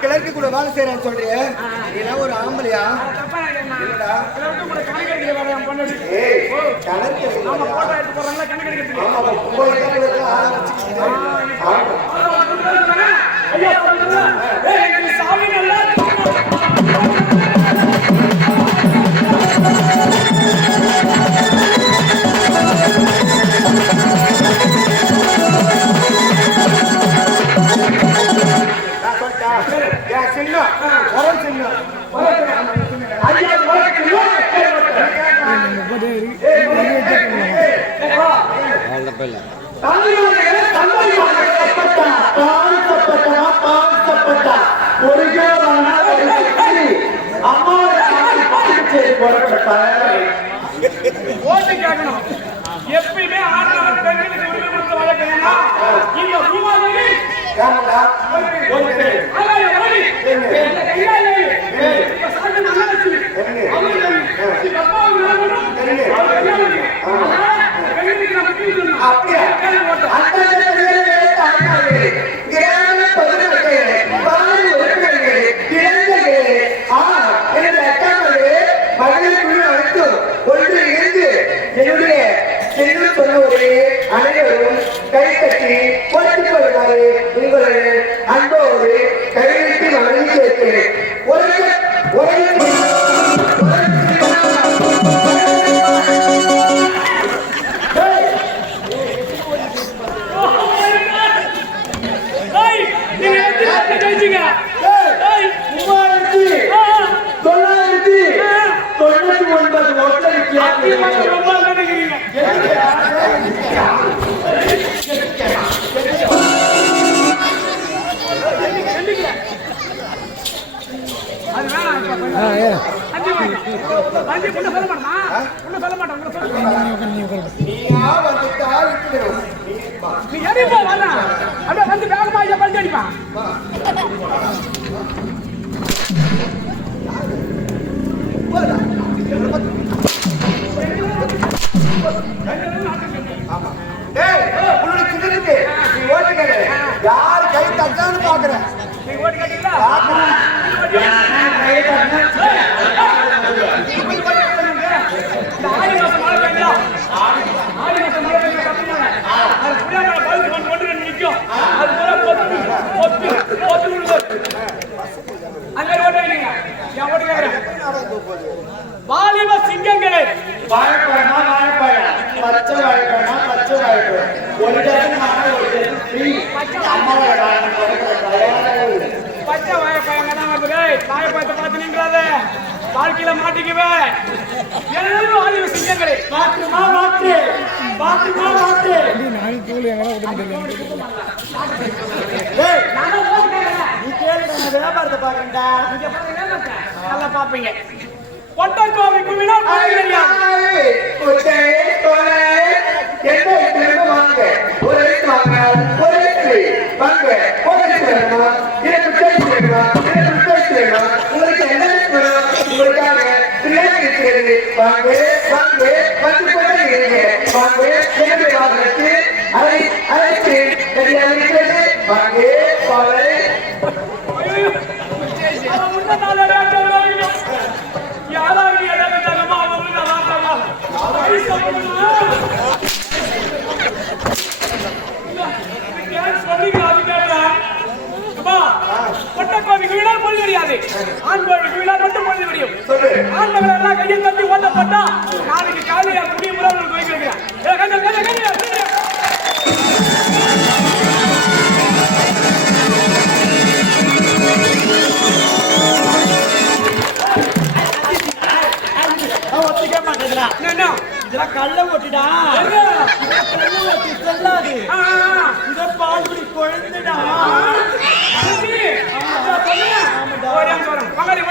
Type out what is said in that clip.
கிழக்கு கூட வேலை செய்யறான்னு சொல்றிய நீலாம் ஒரு ஆம்பளையா எப்பயுமே ஆண்கள் பெண்களுக்கு உரிமை கொடுத்த வழக்கம் இந்த பூமாதேவி அனைவரும் கை கட்டி போட்டுக் கொள்வாரு உங்களை அன்போடு கைவிட்டு வழங்கி வைக்கிறேன். யாரு கை தட்டான்னு பாக்குறேன் வாலிப சிங்கங்களே வாழைப்பழமா வாழைப்பழம் பச்சை வாழைப்பழமா பச்சை வாழைப்பழம் ஒரு டசன் பச்சை வாழைப்பழங்க தான் வருது வாழைப்பழத்தை பார்த்து நின்றாத வாழ்க்கையில மாட்டிக்குவே எல்லாரும் வாலிப சிங்கங்களே மாற்றுமா மாற்று மாற்றுமா மாற்று நீ கேளு வியாபாரத்தை பாக்குறா நல்லா பாப்பீங்க பொட்டக்கோவை குவினால் ஆண்களுக்கு விழா மட்டும் பொழுது முடியும். ஆண்கள் எல்லாம் கையை தட்டி ஓட்டப்பட்டா நாளைக்கு காலையா குடிய முறை வைக்கிறேன். கள்ள ஓட்டுடா சொல்லாது இத பால்குடி குழந்தைடா மகாலி